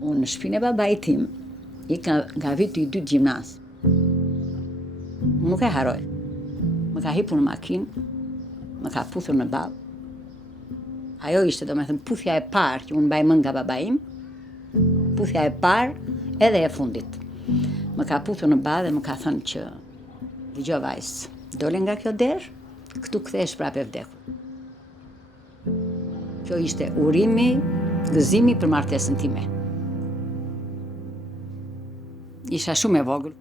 Unë në shtëpinë e babait tim, nga viti i dytë gjimnaz. Nuk e haroj. Më ka hipur në makinë, më ka puthur në babë. Ajo ishte, domethënë, puthja e parë që unë mbaj mend nga baba im, puthja e parë edhe e fundit. Më ka puthur në babë dhe më ka thënë që dëgjoj vajzë, dole nga kjo derë, këtu kthehesh prapë e vdekur. Kjo ishte urimi, gëzimi për martesën time. Isha shumë e vogël.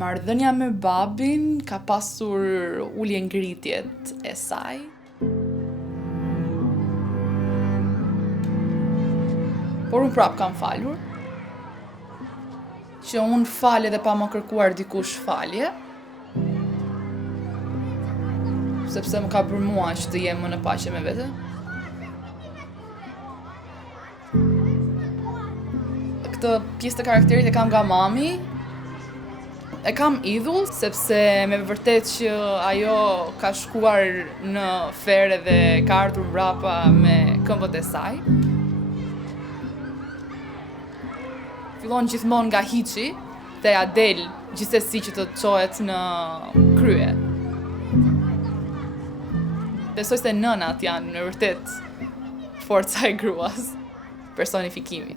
Marrëdhënia me babin ka pasur ulje ngritjet e saj. Por unë prap kam falur. Që unë falje dhe pa më kërkuar dikush falje. Sepse më ka bërë mua që të jem më në paqe me vete. Këtë pjesë të karakterit e kam nga mami. E kam idhull, sepse me vërtet që ajo ka shkuar në fere dhe ka ardhur mbrapa me këmbët e saj. Fillon gjithmonë nga hiçi dhe ja del gjithsesi që të çohet në krye. Besoj se nënat janë në vërtet forca e gruas, personifikimi.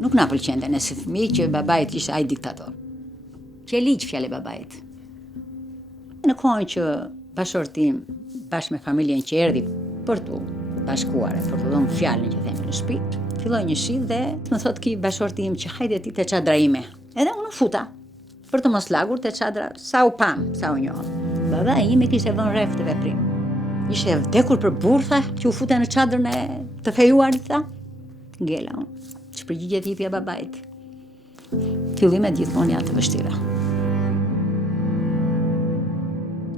Nuk na pëlqente ne si fëmijë që babait ishte ai diktator. Që e liq fjalë babait. Në kohën që bashorti im bashkë me familjen që erdhi për tu bashkuar, për të dhënë fjalën që themi në shtëpi, filloi një shi dhe më thotë ki bashorti im që hajde ti te çadra ime. Edhe unë futa. Për të mos lagur te çadra, sa u pam, sa u njoh. Baba im e kishte vënë re këtë veprim. Ishte vdekur për burr, tha, që u futa në çadrën e të fejuarit, tha. Ngela unë. Ç'përgjigje jepja babait. Fillimet gjithmonë janë të vështira.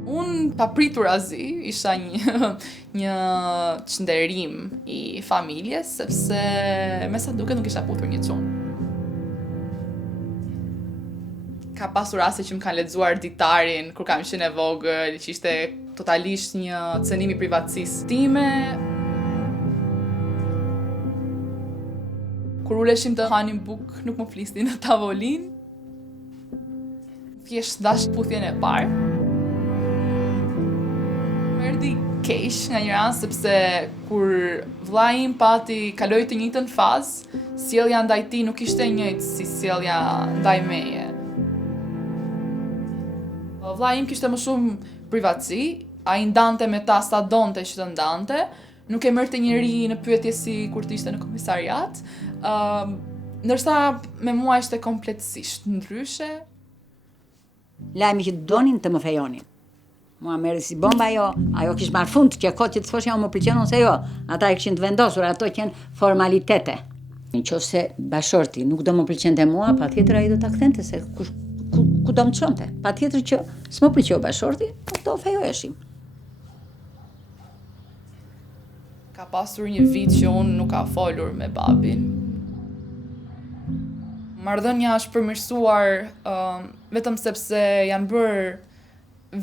Unë papritur azi isha një çnderim i familjes, sepse me sa duket nuk isha puthur një çun. Ka pasur raste që më kanë lexuar ditarin kur kam qenë e vogël, që ishte totalisht një cënim i privatësisë time. Kur uleshim të hanim buk, nuk më flisnin në tavolinë. Thjesht dash puthjen e parë. Më erdhi keq nga një rast sepse kur vllai im pati kaloi të njëjtën fazë, sjellja ndaj tij nuk ishte e njëjtë si sjellja ndaj meje. Vllai im kishte më shumë privatësi, ai ndante me ta sa donte që të ndante, nuk e merrte njeri në pyetje si kur të ishte në komisariat, ndërsa me mua ishte kompletësisht ndryshe. Lajmi që donin të më fejonin. Mua merri si bomba ajo kishte marrë fund që kohë që të thoshja unë më pëlqen ose jo. Ata e kishin të vendosur, ato qenë formalitete. Nëse bashorti nuk do më pëlqente mua, patjetër ai do ta kthente se ku do më çonte. Patjetër që s'më pëlqeu bashorti, do fejoheshim. Ka pasur një vit që unë nuk ka folur me babin. Marrëdhënia është përmirësuar vetëm sepse janë bërë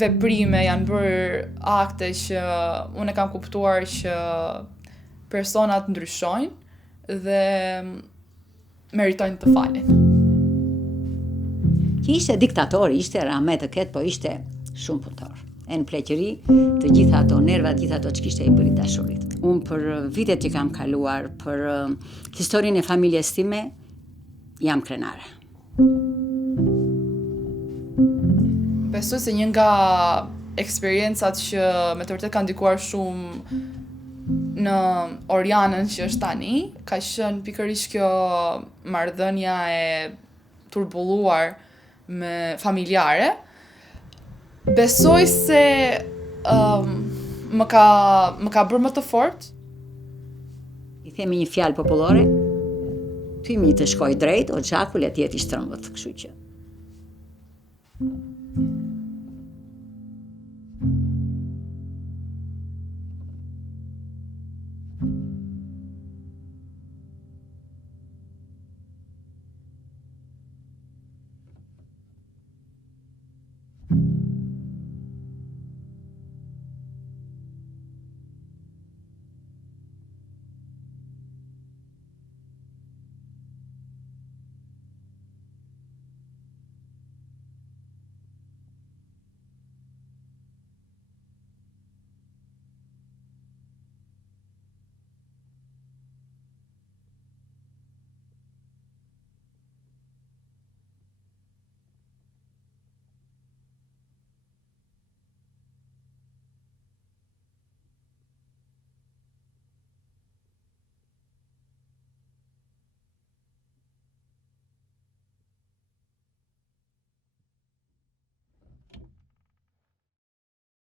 veprime, janë bërë akte që unë e kam kuptuar që personat ndryshojnë dhe meritojnë të falen. Që ishte diktator, ishte rame të ketë, po ishte shumë punëtor. E në pleqëri të gjitha ato nervat, gjitha ato që kishte i bëri dashurit. Unë për vitet që kam kaluar, për historinë e familjes time, jam krenare. Besoj se një nga eksperiencat që me të vërtet kanë ndikuar shumë në Orianën që është tani, ka qenë pikërisht kjo marrëdhënia e turbulluar me familjare, besoj se më ka bërë më të fortë. I themi një fjalë popullore, tymi të shkoj drejt, o gjaku le të jetë i shtrëmbët, kështu që.